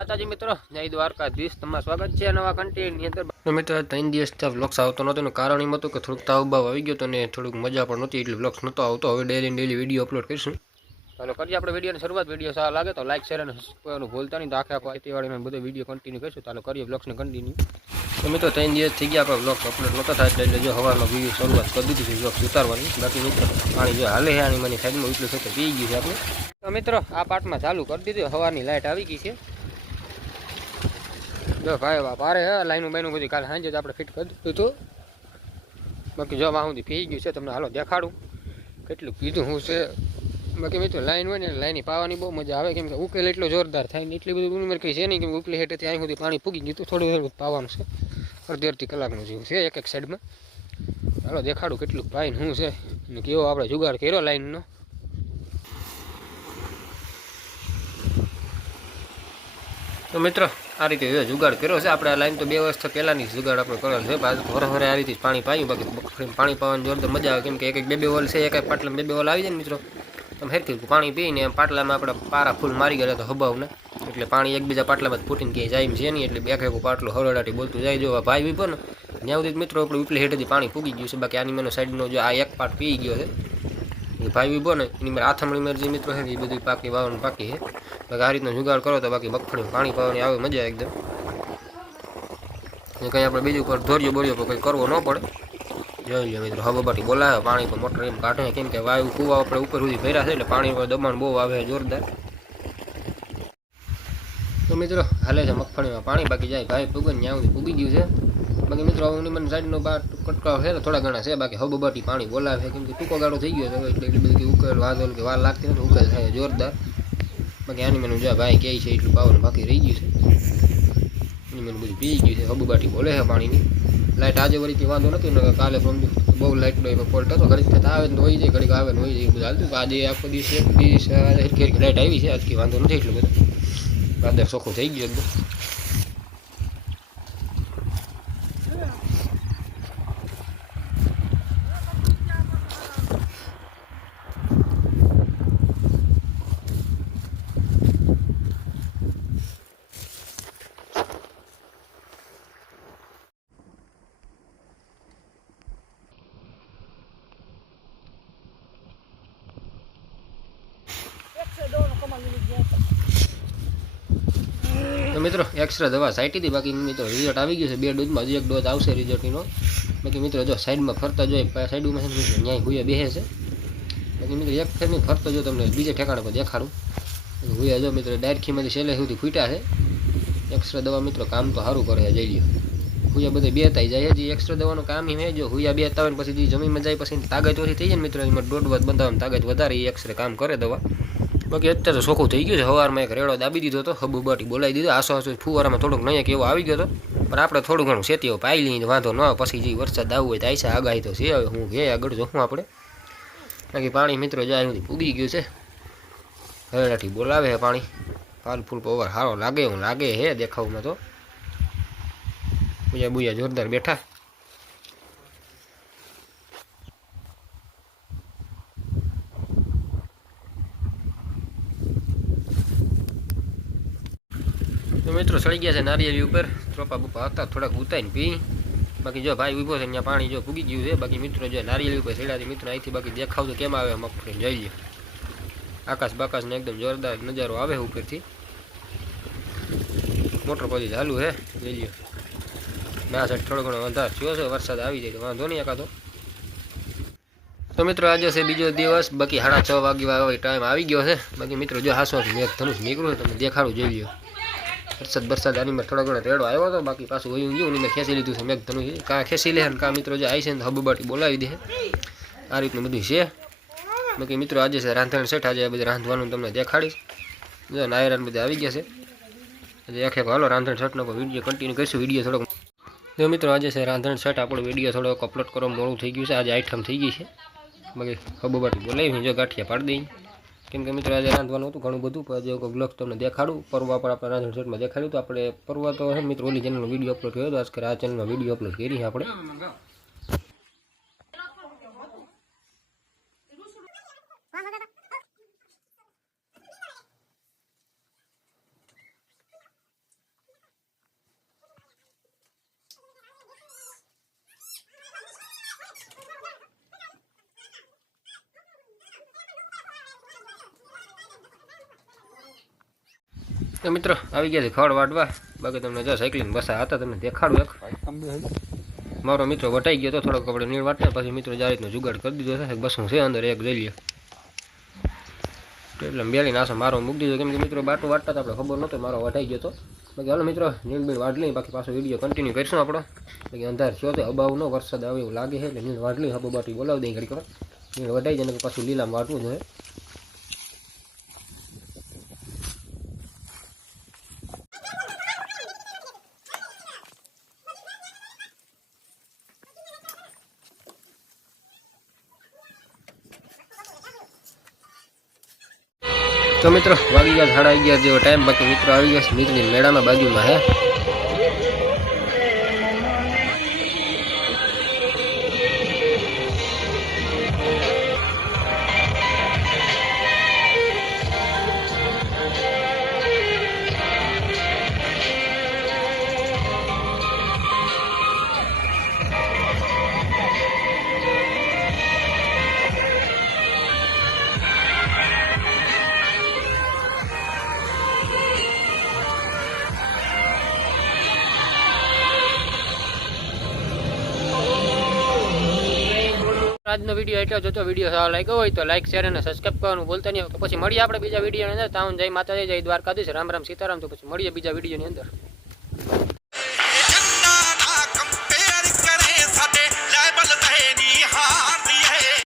માતાજી મિત્રો, જય દ્વારકાધીશ. તમારું સ્વાગત છે નવા કન્ટેન્ટની અંદર. મિત્રો 3 દિવસથી વ્લોગ્સ આવતો નહોતો એનું કારણ એમ હતું કે થોડુંક તાવ બાવ આવી ગયો હતો ને થોડુંક મજા પણ નહોતી એટલે વ્લોગ્સ નહોતો આવતો. હવે ડેલી વિડીયો અપલોડ કરીશું. ચાલો કરીએ આપણે વિડીયોની શરૂઆત. વિડીયો સારા લાગે તો લાઈક શેર અને સબસ્ક્રાઈબ ભૂલતા નહીં. તો આખા ખેતીવાડીમાં બધો વિડીયો કન્ટિન્યુ કરીશું. ચાલો કરીએ વ્લોગ્સને કન્ટિન્યુ. તો મિત્રો 3 દિવસ થઈ ગયા આપણે વ્લોગ્સ અપલોડ નહોતા થાય એટલે જો હવારમાં વિડીયો શરૂઆત કરી દીધી છે વ્લોગ્સ ઉતારવાની. બાકી મિત્રો પાણી જો હાલે છે આની મારી સાઈડમાં એટલું થતું પી ગયું છે આપણે. તો મિત્રો આ પાર્ટમાં ચાલુ કરી દીધું. હવાની લાઇટ આવી ગઈ છે. જો ભાઈ પારે હે લાઈનું બાઈનું બધી કાલે સાંજે જ આપણે ફિટ કરી દીધું હતું. બાકી જો માં સુધી પી ગયું છે. તમને હાલો દેખાડું કેટલું પીધું હું છે. બાકી મિત્રો લાઈન હોય ને લાઈન પાવાની બહુ મજા આવે કેમ કે ઉકેલ એટલો જોરદાર થાય ને એટલી બધી ઉંમર કંઈ છે નહીં કેમ ઉપલી હેઠેથી અહીં સુધી પાણી પૂગી ગયું હતું. થોડું પાવાનું છે. અડધી કલાકનું જેવું છે એક સાઈડમાં. હાલો દેખાડું કેટલું પાઈને શું છે ને કેવો આપણે જુગાડ કર્યો લાઈનનો. તો મિત્રો આ રીતે જુગાડ કર્યો છે આપણે. આ લાઈન તો 2 વર્ષ પહેલાંની જુગાડ આપણે કરેલ છે. હરે આ રીતે પાણી પાયું. બાકી પાણી પાવાની જોરદાર મજા આવે કેમ કે એક બે વોલ છે. એક પાટલામાં બે વોલ આવી જાય ને મિત્રો તમે હેરથી પાણી પીને પાટલામાં આપણે પારા ફૂલ મારી ગયા તો હબાવને એટલે પાણી એકબીજા પાટલામાં ફૂટીને ક્યાંય જાય છે નહીં એટલે એક પાટલું હરડાટી બોલતું જાય. જો ભાઈ વિભો ને ત્યાં સુધી મિત્રો આપણે ઉપલી હેઠેથી પાણી ફૂગી ગયું છે. બાકી આની મેનો સાઈડનો જો આ એક પાટ પી ગયો છે એ ભાઈ વિભો ને એની મારે આથમણી મેર જે મિત્રો છે એ બધી પાકી વાવવાનું પાકી છે. બાકી આ રીતનો જુગાડ કરો તો બાકી મગફળી પાણી પાવાની આવે મજા એકદમ. કંઈ આપણે બીજું પર ધોર્યો બોર્યો પર કંઈ કરવો ન પડે. જોઈ લો મિત્રો હબાબાટી બોલાવે પાણી પર મોટર એમ કાઢે કેમ કે વાયુ કૂવા આપણે ઉપર સુધી ભર્યા છે એટલે પાણી પર દબાણ બહુ આવે જોરદાર. તો મિત્રો હાલે છે મગફળીમાં પાણી. બાકી જાય ભાઈ પૂગે ને ત્યાં સુધી પૂગી ગયું છે. બાકી મિત્રો હવે મને સાઈડનો બાર કટકાવ છે ને થોડા ઘણા છે. બાકી હબાબાટી પાણી બોલાવે કેમ કે ટૂંકો ગાળો થઈ ગયો છે એટલે એટલી બધી ઉકેલ વાંધો કે વાર લાગતી નથી ઉકેલ થાય જોરદાર. બાકી આની મેનું જો ભાઈ કહે છે એટલું પાવાનું બાકી રહી ગયું છે. એની મેનું બધું પી ગયું છે. હબાબાટી બોલે છે પાણીની. લાઇટ આજે વળી વાંધો નથી ને કાલે બહુ લાઇટનો એમાં ફોલ્ટ હતો. ઘડીક થતાં આવે ને હોય જાય ઘડીક આવે ને હોય જાય બધું હાલતું. આજે આખો દિવસ એક દિવસ લાઇટ આવી છે. આજ કંઈ વાંધો નથી એટલું બધું. વાદળ ચોખ્ખું થઈ ગયું એકદમ. તો મિત્રો એક્સ્ટ્રા દવા સાઈટી હતી. બાકી મિત્રો રિઝલ્ટ આવી ગયું છે 2 ડોઝમાં. હજી 1 ડોઝ આવશે રિઝલ્ટનો. બાકી મિત્રો જો સાઈડમાં ફરતા જોઈએ સાઈડમાં છે ને મિત્રો ન્યાય હુયા બેસે છે. બાકી મિત્રો એક ફેરની ફરતો જો તમને બીજે ઠેકાણે પર દેખાડું. હુયા જો મિત્રો ડાયરેક્ટમાંથી છેલ્લે સુધી ફૂટ્યા છે. એક્સ્ટ્રા દવા મિત્રો કામ તો સારું કરે છે. જઈ લ્યો હુયા બધે બેતાઈ જાય છે. જે એક્સ્ટ્રા દવાનું કામ એ જો હુયા બેતા હોય ને પછી જે જમીનમાં જાય પછી તાકાત ઓછી થઈ જાય ને મિત્રો એમાં દોઢ બંધાવવાની તાકાત વધારે એ એક્સ્ટ્રા કામ કરે દવા. બાકી અત્યારે તો ચોખ્ખું થઈ ગયું છે. સવારમાં એક રેડો દાબી દીધો હતો. હબુબાટી બોલાવી દીધો. આસો ફુવારામાં થોડુંક નહીં કેવો આવી ગયો હતો પણ આપણે થોડું ઘણું શેતીઓ પાઈ લઈએ વાંધો ન આવે. પછી જે વરસાદ આવવું હોય તો આઈસા આગાહી તો છે. હવે હું કે આગળ જોઉં આપણે. બાકી પાણી મિત્રો જાય સુધી પૂગી ગયું છે. હરડાથી બોલાવે છે પાણી. ફાલ ફૂલ પવર સારો લાગે હું લાગે હે દેખાવમાં તો. બુયા બુયા જોરદાર બેઠા. તો મિત્રો સળી ગયા છે નારિયેળી ઉપર. ચોપા બુપા હતા થોડાક ઉતારીને પી. બાકી જો ભાઈ ઊભો છે ત્યાં પાણી જો પૂગી ગયું છે. બાકી મિત્રો જો નારિયેળી ઉપર સળ્યાથી મિત્રો અહીંથી બાકી દેખાવ તો કેમ આવે મગફળી જોઈ લે. આકાશ બાકાશને એકદમ જોરદાર નજારો આવે ઉપરથી. મોટર પછી ચાલુ છે જોઈ લ્યો. ના સાઈડ થોડો ઘણો અંધાર થયો છે. વરસાદ આવી જાય તો વાંધો નહીં એકાદો. તો મિત્રો આજે છે બીજો દિવસ. બાકી 6:30 વાગ્યા ટાઈમ આવી ગયો છે. બાકી મિત્રો જો હાસોથી મેઘ ધનુષ નીકળ્યું તમને દેખાડું જોઈ લ્યો. વરસાદ આની મેં થોડો ઘણો રેડો આવ્યો હતો. બાકી પાછું વયું ગયું મેં ખેંચી લીધું છે મેઘ ધનુષ. કાં ખેંચી લે ને કાં મિત્રો જો આવી છે ને હબુબાટી બોલાવી દે. આ રીતનું બધું છે. બાકી મિત્રો આજે છે રાંધણ સેટ. આજે આ બધું રાંધવાનું તમને દેખાડીશ. જો નાયરાન બધા આવી ગયા છે. આજે આખે હાલો રાંધણ સેટનો વિડીયો કન્ટિન્યુ કરીશું. વિડીયો થોડોક જો મિત્રો આજે છે રાંધણ સેટ. આપણો વિડીયો થોડોક અપલોડ કરવા મોડું થઈ ગયું છે. આજે આઈટમ થઈ ગઈ છે. બાકી હબુબાટી બોલાવી જો ગાંઠિયા પાડી દઈ કેમ કે મિત્રો આજે રાંધવાનું હતું ઘણું બધું. પણ જે બ્લોગ તમને દેખાડું પરવા પર આપણે રાંધણ સેટમાં દેખાડ્યું તો આપણે પરવા તો છે મિત્રો ઓલી ચેનલનો વિડીયો અપલોડ કર્યો હતો. આજકાલ આ ચેનલમાં વિડીયો અપલોડ કરી આપણે. તો મિત્રો આવી ગયા છે ખડ વાટવા. બાકી તમને જો સાયકલિંગ બસા હતા તમને દેખાડું એક. મારો મિત્રો વટાઈ ગયો તો થોડોક આપણે નીર વાટતા પછી મિત્રો આ રીતનો જુગાડ કરી દીધો છે. બસું છે અંદર એક જઈ લ્યો એટલે બેલી નાસો મારો મૂકી દીધો કેમ કે મિત્રો બાટું વાટતા આપણે ખબર નહોતો મારો વટાઈ ગયો તો. બાકી હાલો મિત્રો નીર બીણ વાટ લઈ બાકી પાછો વિડીયો કન્ટિન્યુ કરીશું આપણો. બાકી અંધાર થયો તો અબાવનો વરસાદ આવે એવું લાગે છે એટલે નીર વાટ લઈ હબો બાટી બોલાવી દઈ ઘડી કરો નીર વટાઈ જાય ને પાછું લીલામાં વાટવું જોઈએ. તો મિત્રો વાગી ગયા 11:30 જેવો ટાઈમ. બાકી મિત્રો આવી ગયા મિત્રની મેળામાં બાજુમાં હે. આજનો વિડીયો એટલો જોતો વિડીયો સારો લાગ્યો હોય તો લાઈક શેર અને સબસ્ક્રાઈબ કરવાનું ભૂલતા નહીં. તો પછી મળીએ આપણે બીજા વિડીયોની અંદર. તાઉન જય માતાજી, જય દ્વારકાધીશ, રામ રામ સીતારામ. તો પછી મળીએ બીજા વિડીયોની અંદર.